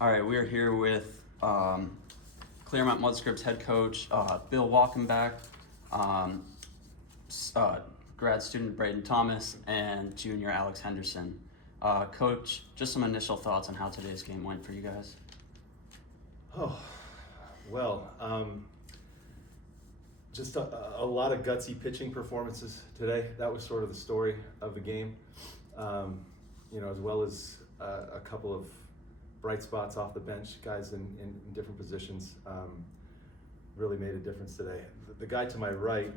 All right, we are here with Claremont Scripps head coach Bill Walkenback, grad student Braden Thomas, and junior Alex Henderson. Coach, just some initial thoughts on how today's game went for you guys. Just a lot of gutsy pitching performances today. That was sort of the story of the game, as well as a couple of bright spots off the bench, guys in different positions really made a difference today. The guy to my right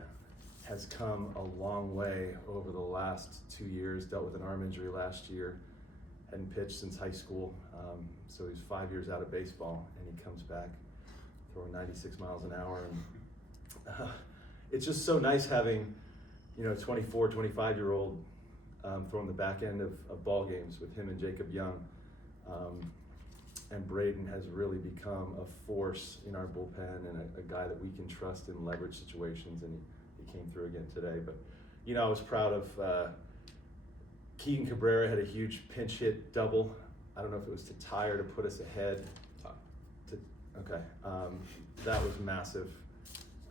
has come a long way over the last 2 years, dealt with an arm injury last year, hadn't pitched since high school, so he's 5 years out of baseball, and he comes back throwing 96 miles an hour. And it's just so nice having, 24, 25-year-old throwing the back end of ball games with him and Jacob Young. And Braden has really become a force in our bullpen and a guy that we can trust in leverage situations, and he came through again today. But, I was proud of Keegan Cabrera had a huge pinch hit double. I don't know if it was to tie or to put us ahead. That was massive.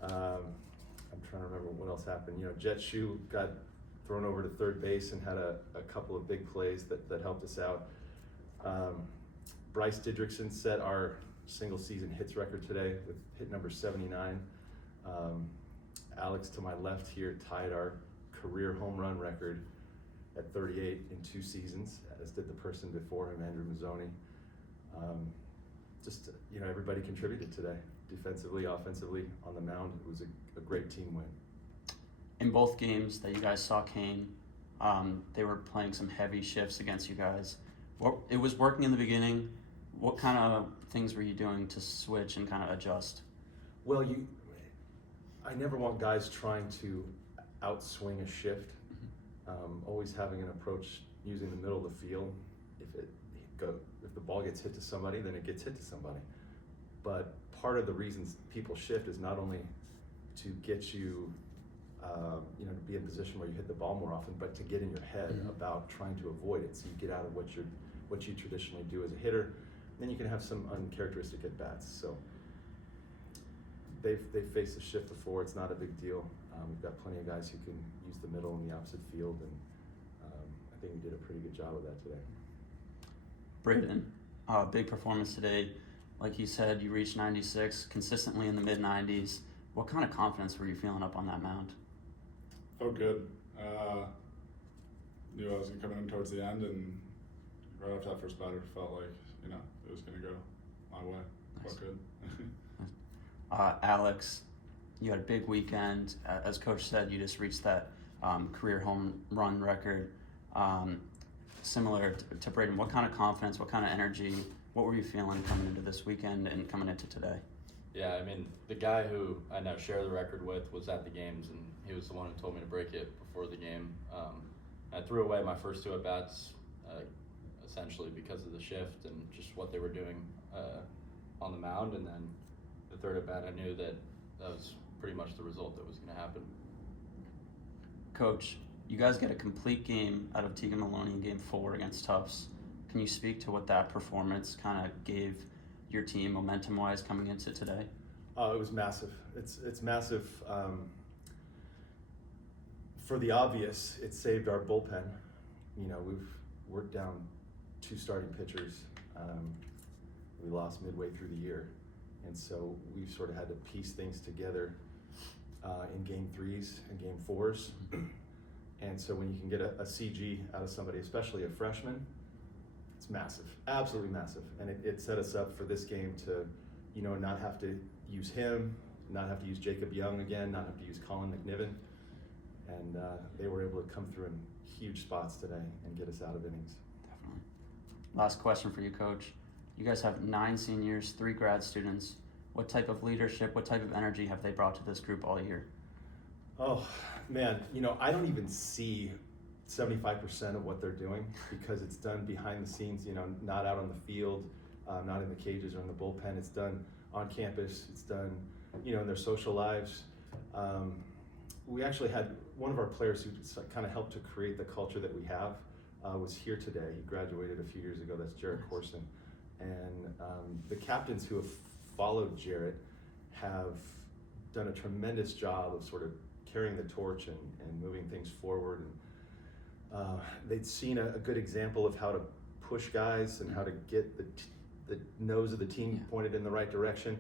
I'm trying to remember what else happened. Jet Shoe got thrown over to third base and had a couple of big plays that helped us out. Bryce Didrikson set our single season hits record today with hit number 79. Alex to my left here tied our career home run record at 38 in 2 seasons, as did the person before him, Andrew Mazzoni. Everybody contributed today, defensively, offensively, on the mound. It was a great team win. In both games that you guys saw Kane, they were playing some heavy shifts against you guys. It was working in the beginning. What kind of things were you doing to switch and kind of adjust? Well, I never want guys trying to outswing a shift. Always having an approach using the middle of the field. If the ball gets hit to somebody, then it gets hit to somebody. But part of the reasons people shift is not only to get you, to be in a position where you hit the ball more often, but to get in your head about trying to avoid it, so you get out of what you traditionally do as a hitter. Then you can have some uncharacteristic at bats. So they've faced the shift before. It's not a big deal. We've got plenty of guys who can use the middle and the opposite field, and I think we did a pretty good job of that today. Braden, big performance today. Like you said, you reached 96, consistently in the mid-90s. What kind of confidence were you feeling up on that mound? Felt good. Knew I was coming in towards the end, and right after that first batter, felt like it was going to go my way. Nice. Felt good. Alex, you had a big weekend. As Coach said, you just reached that career home run record. Similar to Braden, what kind of confidence, what kind of energy, what were you feeling coming into this weekend and coming into today? Yeah, the guy who I now share the record with was at the games, and he was the one who told me to break it before the game. I threw away my first 2 at-bats essentially because of the shift and just what they were doing on the mound, and then the third at-bat, I knew that was pretty much the result that was going to happen. Coach, you guys get a complete game out of Tegan Maloney in Game 4 against Tufts. Can you speak to what that performance kind of gave your team momentum-wise coming into today? It was massive. It's massive. For the obvious, it saved our bullpen. We're down 2 starting pitchers. We lost midway through the year, and so we've sort of had to piece things together in Game 3s and Game 4s. And so when you can get a CG out of somebody, especially a freshman, it's massive, absolutely massive. And it set us up for this game to, not have to use him, not have to use Jacob Young again, not have to use Colin McNiven. And they were able to come through in huge spots today and get us out of innings. Definitely. Last question for you, Coach. You guys have 9 seniors, 3 grad students. What type of leadership, what type of energy have they brought to this group all year? Oh, man, I don't even see 75% of what they're doing because it's done behind the scenes, not out on the field, not in the cages or in the bullpen. It's done on campus. It's done, in their social lives. We actually had one of our players who kind of helped to create the culture that we have was here today. He graduated a few years ago. That's Jared Corson. And the captains who have followed Jarrett have done a tremendous job of sort of carrying the torch and moving things forward. And they'd seen a good example of how to push guys and how to get the nose of the team pointed in the right direction.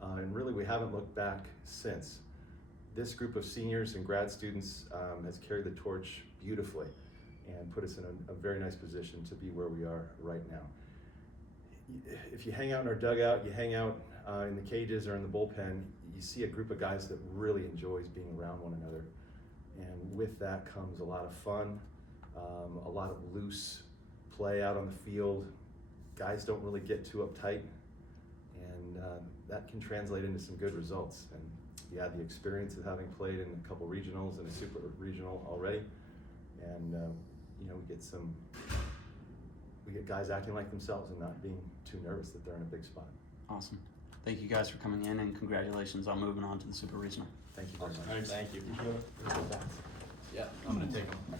And really, we haven't looked back since. This group of seniors and grad students has carried the torch beautifully and put us in a very nice position to be where we are right now. If you hang out in our dugout, you hang out in the cages or in the bullpen, you see a group of guys that really enjoys being around one another. And with that comes a lot of fun, a lot of loose play out on the field. Guys don't really get too uptight, and that can translate into some good results. And you add the experience of having played in a couple regionals and a super regional already, and we get guys acting like themselves and not being too nervous that they're in a big spot. Awesome. Thank you guys for coming in, and congratulations on moving on to the Super Regional. Thank you very much. Thanks. Thank you. Appreciate it. Yeah, I'm gonna take them.